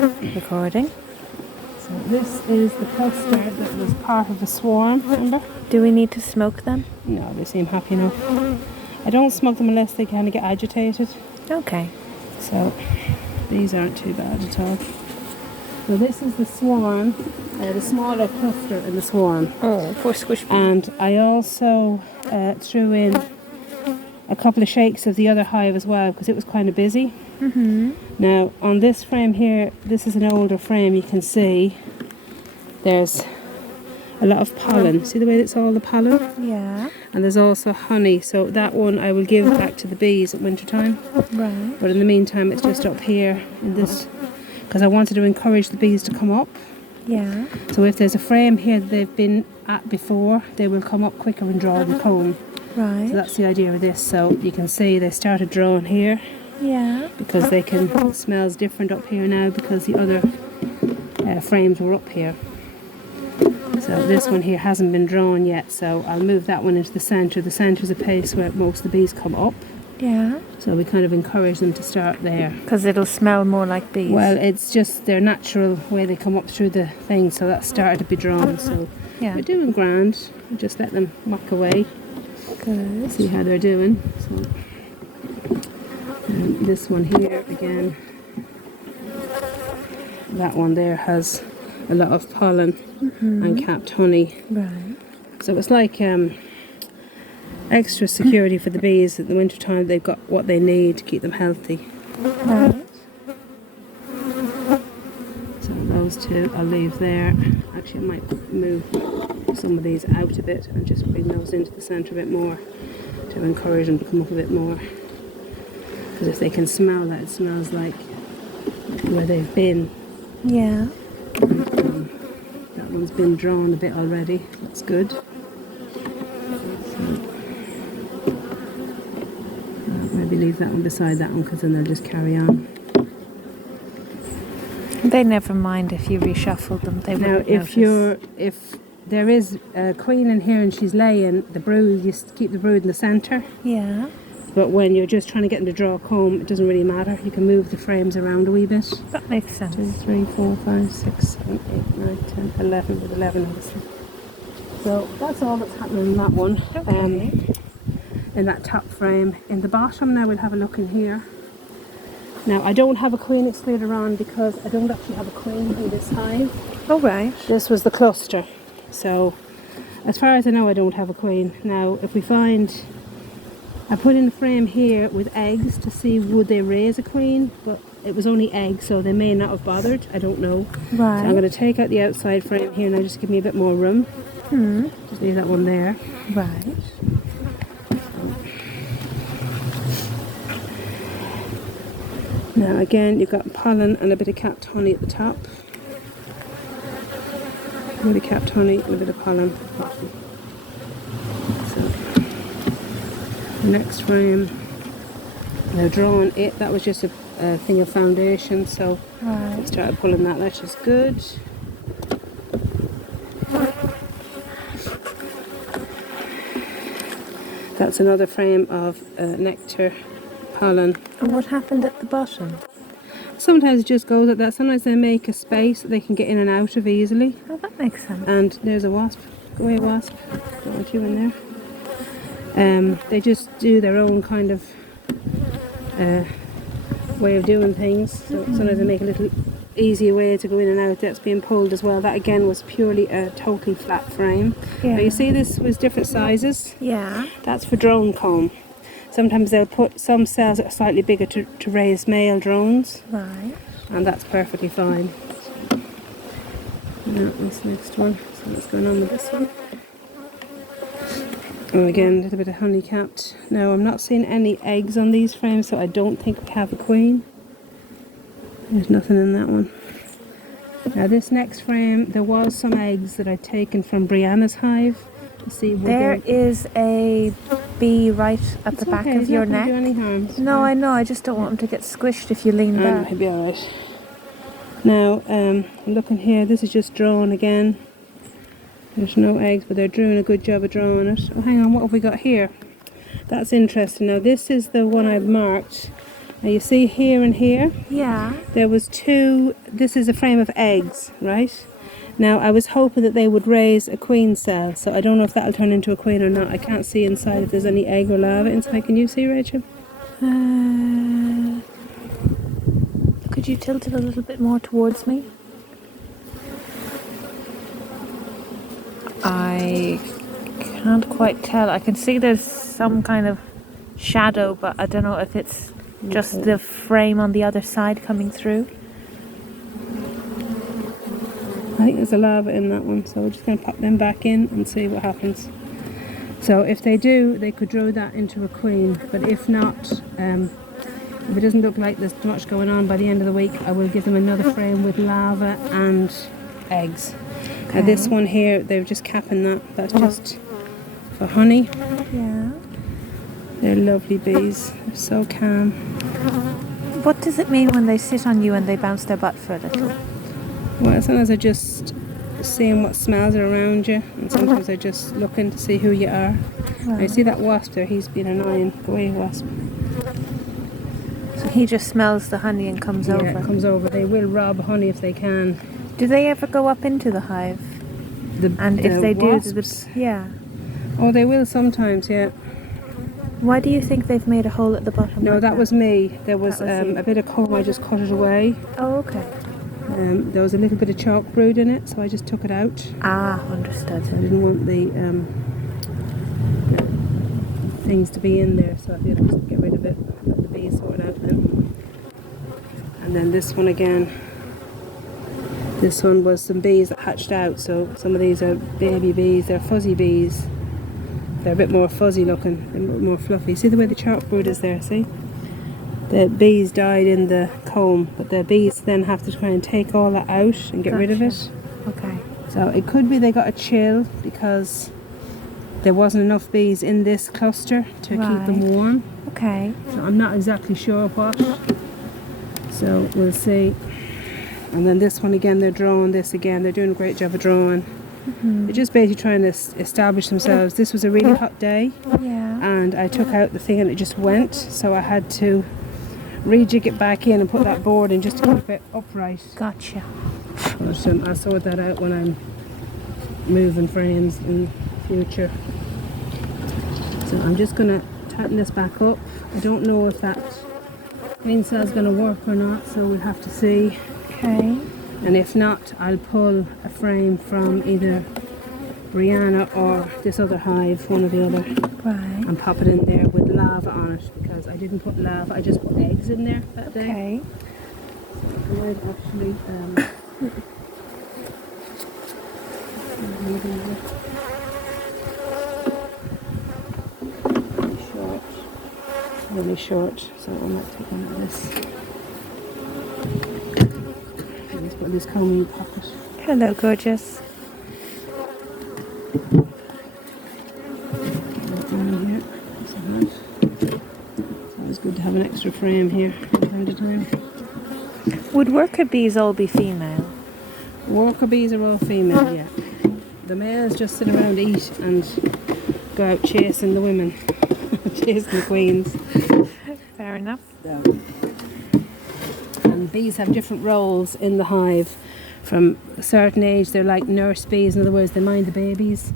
Recording. So this is the cluster that was part of the swarm, remember? Do we need to smoke them? No, they seem happy enough. I don't smoke them unless they kind of get agitated. Okay. So these aren't too bad at all. So this is the swarm, the smaller cluster in the swarm. Oh, poor squish. And I also threw in a couple of shakes of the other hive as well because it was kind of busy. Now on this frame here, this is an older frame, you can see there's a lot of pollen. See the way it's all the pollen? Yeah. And there's also honey, so that one I will give back to the bees at winter time. Right. But in the meantime it's just up here in this, because I wanted to encourage the bees to come up. Yeah. So if there's a frame here that they've been at before, they will come up quicker and draw the comb. Right. So that's the idea of this. So you can see they started drawing here Yeah. because they can, it smells different up here now because the other frames were up here. So this one here hasn't been drawn yet, so I'll move that one into the centre. The centre is a place where most of the bees come up. Yeah. So we kind of encourage them to start there. Because it'll smell more like bees. Well, it's just their natural way they come up through the thing, so that started to be drawn. So yeah. they're doing grand. Just let them muck away. Good. See how they're doing. So and this one here again. That one there has a lot of pollen and capped honey. Right. So it's like extra security for the bees at the winter time. They've got what they need to keep them healthy. Right. So those two I'll leave there. Actually, I might move some of these out a bit and just bring those into the centre a bit more to encourage them to come up a bit more. Because if they can smell that, it smells like where they've been. Yeah. That one's been drawn a bit already. That's good. So, maybe leave that one beside that one because then they'll just carry on. They never mind if you reshuffle them. They Now, wouldn't notice. if there is a queen in here and she's laying the brood, you keep the brood in the centre. Yeah. But when you're just trying to get them to draw a comb, it doesn't really matter. You can move the frames around a wee bit. That makes sense. 2, 3, 4, 5, 6, 7, 8, 9, 10, 11 with 11 obviously. So that's all that's happening in that one. Okay. In that top frame. In the bottom now we'll have a look in here. Now I don't have a queen excluder on because I don't actually have a queen in this hive. Oh, right. This was the cluster. So as far as I know I don't have a queen. Now if we find, I put in a frame here with eggs to see would they raise a queen, but it was only eggs so they may not have bothered, I don't know. Right. So I'm going to take out the outside frame here now, just give me a bit more room. Just leave that one there. Right. Now again you've got pollen and a bit of capped honey at the top. A bit of capped honey and a bit of pollen at the bottom. So the next frame, now drawn it, that was just a thing of foundation, so I Right. started pulling that, that's just good. That's another frame of nectar, pollen. And what happened at the bottom? Sometimes it just goes like that, sometimes they make a space that they can get in and out of easily. Oh, that makes sense. And there's a wasp. Go away, wasp. Don't want you in there. They just do their own kind of way of doing things. So sometimes they make a little easier way to go in and out. That's being pulled as well. That again was purely a totally flat frame. Yeah. Now you see this was different sizes. Yeah. That's for drone comb. Sometimes they'll put some cells that are slightly bigger to raise male drones. Right. And that's perfectly fine. Now this next one, so what's going on with this one? Oh, again, a little bit of honey capped. Now I'm not seeing any eggs on these frames, so I don't think we have a queen. There's nothing in that one. Now this next frame, there was some eggs that I'd taken from Brianna's hive to see would There they... is a bee right at It's the back okay, of it's your not gonna neck. do any harm. It's No, fine. I know. I just don't want them to get squished if you lean back. He'll be alright. Now, looking here, this is just drawn again. There's no eggs, but they're doing a good job of drawing it. Oh, hang on, what have we got here? That's interesting. Now, this is the one I've marked Now you see here and here, Yeah. there was two, this is a frame of eggs, right? Now I was hoping that they would raise a queen cell, so I don't know if that'll turn into a queen or not. I can't see inside if there's any egg or larva inside. Can you see, Rachel? Could you tilt it a little bit more towards me? I can't quite tell. I can see there's some kind of shadow, but I don't know if it's just the frame on the other side coming through. I think there's a larva in that one, so we're just going to pop them back in and see what happens. So if they do, they could grow that into a queen, but if not, if it doesn't look like there's much going on by the end of the week, I will give them another frame with larva and eggs. Now this one here, they're just capping that. That's just for honey. Yeah. They're lovely bees. They're so calm. What does it mean when they sit on you and they bounce their butt for a little? Well, sometimes they're just seeing what smells are around you, and sometimes they're just looking to see who you are. I see that wasp there, he's been annoying. Go away, wasp. So he just smells the honey and comes Yeah, over. it comes over. They will rob honey if they can. Do they ever go up into the hive? And if they wasps? do, yeah. Oh, they will sometimes, yeah. Why do you think they've made a hole at the bottom? No, like that was me. There was, That was you. a bit of comb, I just cut it away. Oh, okay. There was a little bit of chalk brood in it, so I just took it out. Ah, understood. I didn't want the things to be in there, so I thought I'd just get rid of it, let the bees sort it out then. And then this one again. This one was some bees that hatched out, so some of these are baby bees, they're fuzzy bees. They're a bit more fuzzy looking, a bit more fluffy. See the way the chalk brood is there, see? The bees died in the comb, but the bees then have to try and take all that out and get rid of it. Okay. So it could be they got a chill because there wasn't enough bees in this cluster to keep them Right. warm. Okay. So I'm not exactly sure what. So we'll see. And then this one again, they're drawing this again. They're doing a great job of drawing. They're just basically trying to establish themselves. This was a really hot day, Yeah. and I took out the thing and it just went. So I had to rejig it back in and put that board in just to keep it upright. Gotcha. But I'll sort that out when I'm moving frames in the future. So I'm just going to tighten this back up. I don't know if that queen cell is going to work or not, so we'll have to see. Okay. And if not, I'll pull a frame from either Brianna or this other hive, one or the other, Right. and pop it in there with larva on it, because I didn't put larva, I just put eggs in there that day. Okay. I might actually really short, so I might take one of this. Let's put this comb in your pocket. Hello, gorgeous. It's always good to have an extra frame here from time to time. Would worker bees all be female? Worker bees are all female, yeah. The males just sit around, eat, and go out chasing the women, chasing the queens. Fair enough. And bees have different roles in the hive. From a certain age, they're like nurse bees. In other words, they mind the babies.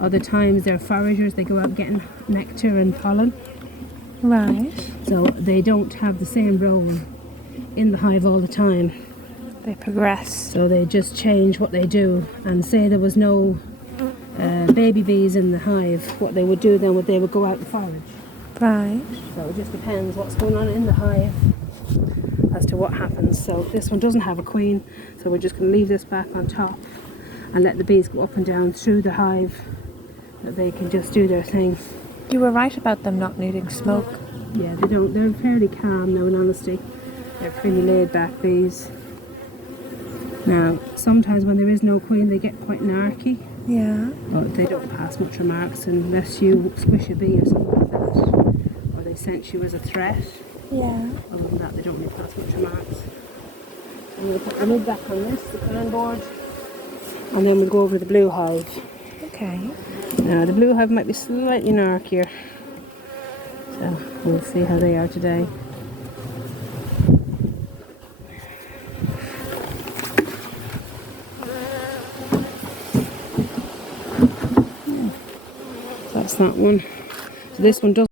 Other times, they're foragers. They go out getting nectar and pollen. Right. So they don't have the same role in the hive all the time. They progress. So they just change what they do. And say there was no baby bees in the hive, what they would do then would they would go out and forage. Right. So it just depends what's going on in the hive as to what happens. So this one doesn't have a queen, so we're just going to leave this back on top and let the bees go up and down through the hive, that they can just do their thing. You were right about them not needing smoke. Yeah, they're fairly calm now, in honesty. They're pretty laid back bees. Now, sometimes when there is no queen, they get quite narky, Yeah. but they don't pass much remarks unless you squish a bee or something like that, or they sense you as a threat. Yeah. Other than that, they don't really pass much remarks. I'm going to put the lid back on this, the cutting board, and then we'll go over the blue hive. Okay. Now, the blue hive might be slightly narkier, so we'll see how they are today. That's that one. So this one doesn't